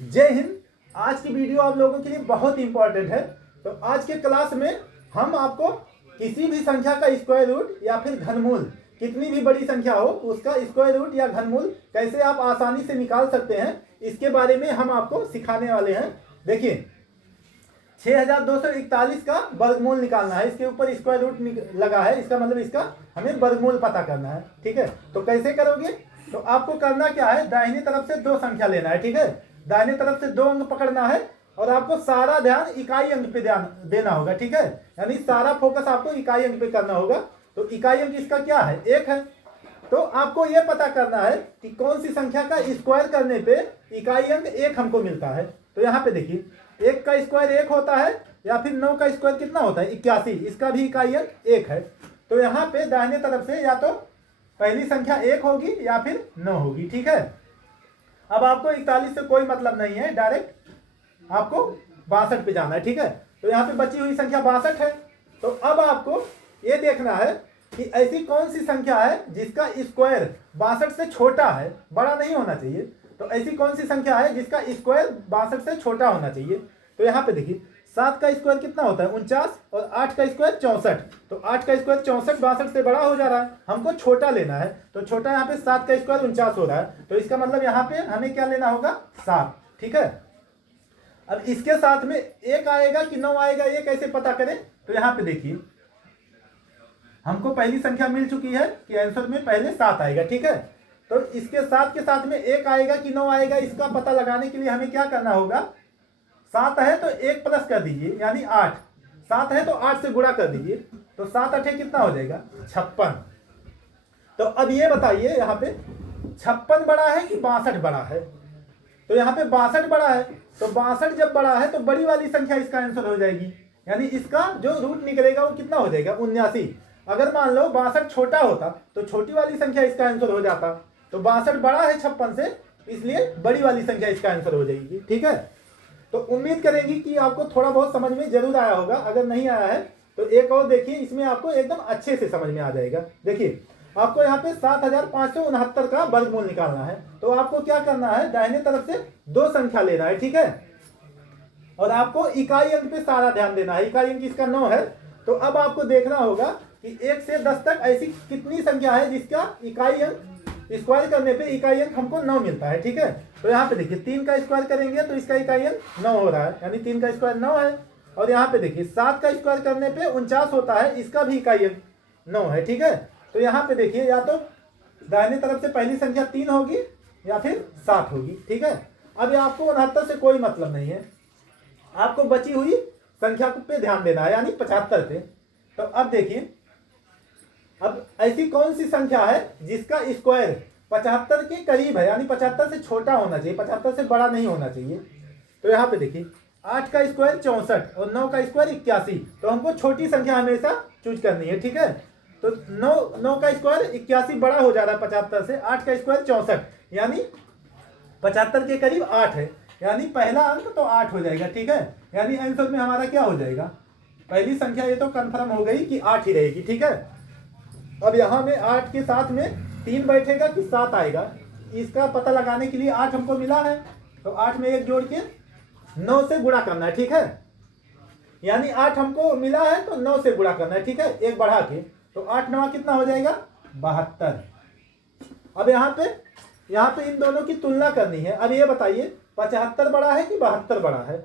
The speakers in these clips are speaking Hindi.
जय हिंद। आज की वीडियो आप लोगों के लिए बहुत इंपॉर्टेंट है। तो आज के क्लास में हम आपको किसी भी संख्या का स्क्वायर रूट या फिर घनमूल, कितनी भी बड़ी संख्या हो उसका स्क्वायर रूट या घनमूल कैसे आप आसानी से निकाल सकते हैं, इसके बारे में हम आपको सिखाने वाले हैं। देखिए 6241 का वर्गमूल निकालना है, इसके ऊपर स्क्वायर रूट लगा है, इसका मतलब इसका हमें वर्गमूल पता करना है। ठीक है, तो कैसे करोगे? तो आपको करना क्या है, दाहिनी तरफ से दो संख्या लेना है। ठीक है, दाहिने तरफ से दो अंक पकड़ना है और आपको सारा ध्यान इकाई अंक पे ध्यान देना होगा। ठीक है, यानी सारा फोकस आपको इकाई अंक पे करना होगा। तो इकाई अंक इसका क्या है, एक है। तो आपको यह पता करना है कि कौन सी संख्या का स्क्वायर करने पे इकाई अंक एक हमको मिलता है। तो यहाँ पे देखिए, एक का स्क्वायर एक होता है या फिर 9 का स्क्वायर कितना होता है, 81, इसका भी इकाई अंक एक है। तो यहाँ पे दाहिने तरफ से या तो पहली संख्या एक होगी या फिर 9 होगी। ठीक है, अब आपको 41 से कोई मतलब नहीं है, डायरेक्ट आपको 62 पे जाना है। ठीक है, तो यहाँ पे बची हुई संख्या 62 है। तो अब आपको ये देखना है कि ऐसी कौन सी संख्या है जिसका स्क्वायर 62 से छोटा है, बड़ा नहीं होना चाहिए। तो ऐसी कौन सी संख्या है जिसका स्क्वायर 62 से छोटा होना चाहिए। तो यहाँ पे देखिए 7 का स्क्वायर कितना होता है, 49, और 8 का स्क्वायर 64। तो 8 का स्क्वायर 64 62 से बड़ा हो जा रहा है, हमको छोटा लेना है। तो छोटा यहाँ पे 7 का स्क्वायर 49 हो रहा है, तो इसका मतलब यहाँ पे हमें क्या लेना होगा, 7। ठीक है, अब इसके साथ में एक आएगा कि 9 आएगा, ये कैसे पता करें? तो यहाँ पे देखिए हमको पहली संख्या मिल चुकी है कि आंसर में पहले 7 आएगा। ठीक है, तो इसके साथ के साथ में एक आएगा कि 9 आएगा, इसका पता लगाने के लिए हमें क्या करना होगा, 7 है तो 1 प्लस कर दीजिए यानी 8, 7 है तो 8 से गुणा कर दीजिए। तो 7 8 कितना हो जाएगा, 56। तो अब ये बताइए यहाँ पे 56 बड़ा है कि 62 बड़ा है? तो यहाँ पे 62 बड़ा है, तो 62 जब बड़ा है तो बड़ी वाली संख्या इसका आंसर हो जाएगी, यानी इसका जो रूट निकलेगा वो कितना हो जाएगा, 79। अगर मान लो 62 छोटा होता तो छोटी वाली संख्या इसका आंसर हो जाता। तो 62 बड़ा है 56 से, इसलिए बड़ी वाली संख्या इसका आंसर हो जाएगी। ठीक है, तो उम्मीद करेंगे कि आपको थोड़ा बहुत समझ में जरूर आया होगा। अगर नहीं आया है तो एक और देखिए, इसमें आपको एकदम अच्छे से समझ में आ जाएगा। देखिए आपको यहाँ पे 7569 का वर्गमूल निकालना है। तो आपको क्या करना है, दाहिने तरफ से दो संख्या लेना है। ठीक है, और आपको इकाई अंक पे सारा ध्यान देना है। इकाई अंक इसका 9 है। तो अब आपको देखना होगा कि 1 से 10 तक ऐसी कितनी संख्या है जिसका इकाई अंक स्क्वायर करने पे इकाई अंक हमको 9 मिलता है। ठीक है, तो यहाँ पे देखिए 3 का स्क्वायर करेंगे तो इसका इकाई अंक 9 हो रहा है, यानी 3 का स्क्वायर 9 है। और यहाँ पे देखिए 7 का स्क्वायर करने पे 49 होता है, इसका भी इकाई अंक 9 है। ठीक है, तो यहाँ पे देखिए या तो दाहिने तरफ से पहली संख्या 3 होगी या फिर 7 होगी। ठीक है, अब आपको 69 से कोई मतलब नहीं है, आपको बची हुई संख्या पे ध्यान देना है, यानी 75 पे। तो अब देखिए, अब ऐसी कौन सी संख्या है जिसका स्क्वायर 75 के करीब है, यानी 75 से छोटा होना चाहिए, 75 से बड़ा नहीं होना चाहिए। तो यहाँ पे देखिए 8 का स्क्वायर 64 और 9 का स्क्वायर 81। तो हमको छोटी संख्या हमेशा चूज करनी है। ठीक है, तो 9 का स्क्वायर 81 बड़ा हो जा रहा है 75 से, 8 का स्क्वायर 64 यानी 75 के करीब 8 है, यानी पहला अंक तो 8 हो जाएगा। ठीक है, यानी आंसर में हमारा क्या हो जाएगा, पहली संख्या ये तो कंफर्म हो गई कि 8 ही रहेगी। ठीक है, अब यहाँ में 8 के साथ में 3 बैठेगा कि 7 आएगा, इसका पता लगाने के लिए 8 हमको मिला है, तो 8 में 1 जोड़ के 9 से गुणा करना है। ठीक है, यानी 8 हमको मिला है तो 9 से गुणा करना है। ठीक है, 1 बढ़ा के, तो 8 9 कितना हो जाएगा, 72। अब यहाँ पे इन दोनों की तुलना करनी है। अब ये बताइए 75 बड़ा है कि 72 बड़ा है?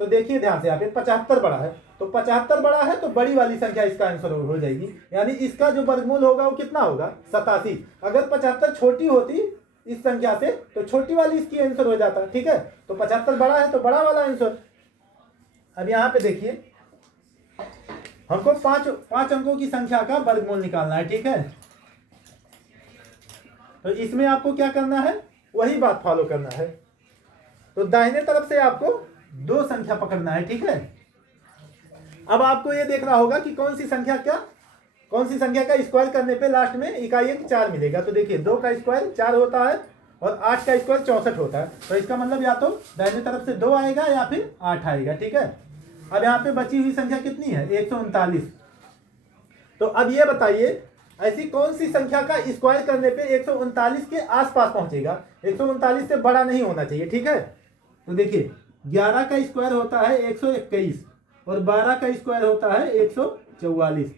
तो देखिए ध्यान से, यहाँ पे 75 बड़ा है, तो 75 बड़ा है तो बड़ी वाली संख्या इसका आंसर हो जाएगी, यानी इसका जो वर्गमूल होगा वो कितना होगा, 87। अगर 75 छोटी होती इस संख्या से तो छोटी वाली इसकी आंसर हो जाता। ठीक है, तो 75 बड़ा है तो बड़ा वाला आंसर। अब यहाँ पे देखिए हमको पांच अंकों की संख्या का वर्गमूल निकालना है। ठीक है, तो इसमें आपको क्या करना है, वही बात फॉलो करना है। तो दाहिने तरफ से आपको दो संख्या पकड़ना है। ठीक है, अब आपको ये देखना होगा कि कौन सी संख्या का स्क्वायर करने पे लास्ट में इकाई अंक 4 मिलेगा। तो देखिए 2 का स्क्वायर 4 होता है और 8 का स्क्वायर 64 होता है, तो इसका मतलब या तो दाहिने तरफ से 2 आएगा या फिर 8 आएगा। ठीक है, अब यहाँ पे बची हुई संख्या कितनी है, 139। तो अब ये बताइए ऐसी कौन सी संख्या का स्क्वायर करने पे 139 के आसपास पहुंचेगा, 139 से बड़ा नहीं होना चाहिए। ठीक है, तो देखिए 11 का स्क्वायर होता है 121 और 12 का स्क्वायर होता है 144।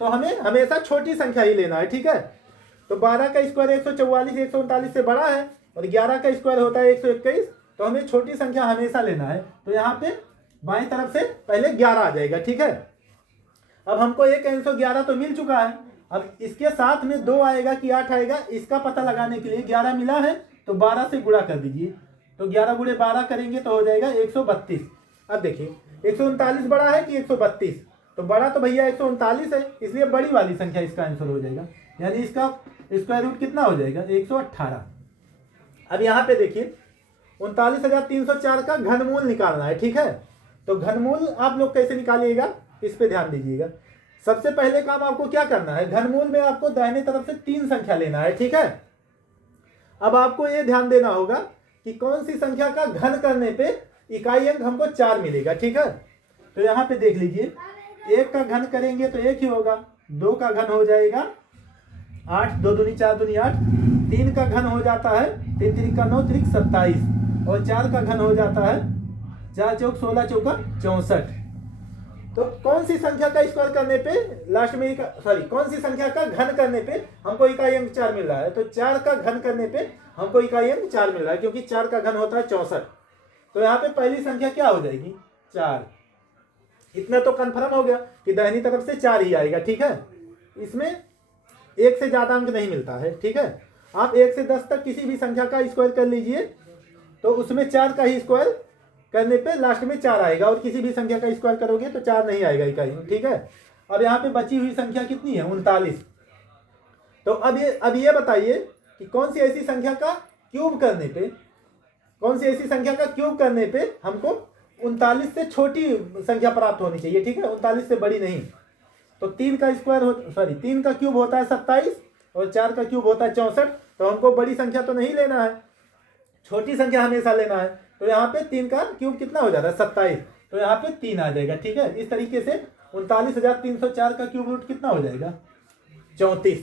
तो हमें हमेशा छोटी संख्या ही लेना है, ठीक है। तो 12 का स्क्वायर 144 139 से बड़ा है और 11 का स्क्वायर होता है 121, तो हमें छोटी संख्या हमेशा लेना है। तो यहाँ पे बाईं तरफ से पहले 11 आ जाएगा, ठीक है। अब हमको एक 111 तो मिल चुका है, अब इसके साथ में 2 आएगा कि 8 आएगा, इसका पता लगाने के लिए 11 मिला है तो 12 से गुणा कर दीजिए। तो 11 गुणे 12 करेंगे तो हो जाएगा 132। अब देखिए 139 बड़ा है कि 132, तो बड़ा तो भैया 139 है, इसलिए बड़ी वाली संख्या इसका आंसर हो जाएगा, यानी इसका स्क्वायर रूट कितना हो जाएगा 118। अब यहाँ पे देखिए 39,304 का घनमूल निकालना है, ठीक है। तो घनमूल आप लोग कैसे निकालिएगा इस पे ध्यान दीजिएगा। सबसे पहले काम आपको क्या करना है, घनमूल में आपको दाहिने तरफ से 3 संख्या लेना है, ठीक है। अब आपको ये ध्यान देना होगा कि कौन सी संख्या का घन करने पे इकाई अंक हमको 4 मिलेगा, ठीक है। तो यहाँ पे देख लीजिए 1 का घन करेंगे तो 1 ही होगा, 2 का घन हो जाएगा 8, 2 दूनी 4 दूनी 8, 3 का घन हो जाता है 3 3 का 9 3 27 और 4 का घन हो जाता है 4 चौक 16 चौका 64। तो कौन सी संख्या का स्क्वायर करने पे लास्ट में कौन सी संख्या का घन करने पे हमको इकाई अंक 4 मिल रहा है, तो 4 का घन करने पे हमको इकाई अंक 4 मिल रहा है, क्योंकि 4 का घन होता है 64। तो यहाँ पे पहली संख्या क्या हो जाएगी 4। इतना तो कंफर्म हो गया कि दाहिनी तरफ से 4 ही आएगा, ठीक है। इसमें 1 से ज्यादा अंक नहीं मिलता है, ठीक है। आप 1 से 10 तक किसी भी संख्या का स्क्वायर कर लीजिए तो उसमें 4 का ही स्क्वायर करने पे लास्ट में 4 आएगा, और किसी भी संख्या का स्क्वायर करोगे तो 4 नहीं आएगा इकाई, ठीक है। अब यहाँ पे बची हुई संख्या कितनी है 39। तो अब ये बताइए कि कौन सी ऐसी संख्या का क्यूब करने पे हमको 39 से छोटी संख्या प्राप्त होनी चाहिए, ठीक है, 39 से बड़ी नहीं। तो 3 का क्यूब होता है 27 और 4 का क्यूब होता है 64। तो हमको बड़ी संख्या तो नहीं लेना है, छोटी संख्या हमेशा लेना है। तो यहाँ पे 3 का क्यूब कितना हो जाता है 27, तो यहाँ पे 3 आ जाएगा, ठीक है। इस तरीके से 39,304 का क्यूब रूट कितना हो जाएगा 34।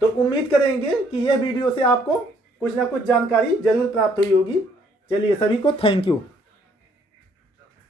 तो उम्मीद करेंगे कि यह वीडियो से आपको कुछ ना कुछ जानकारी जरूर प्राप्त हुई होगी। चलिए सभी को थैंक यू।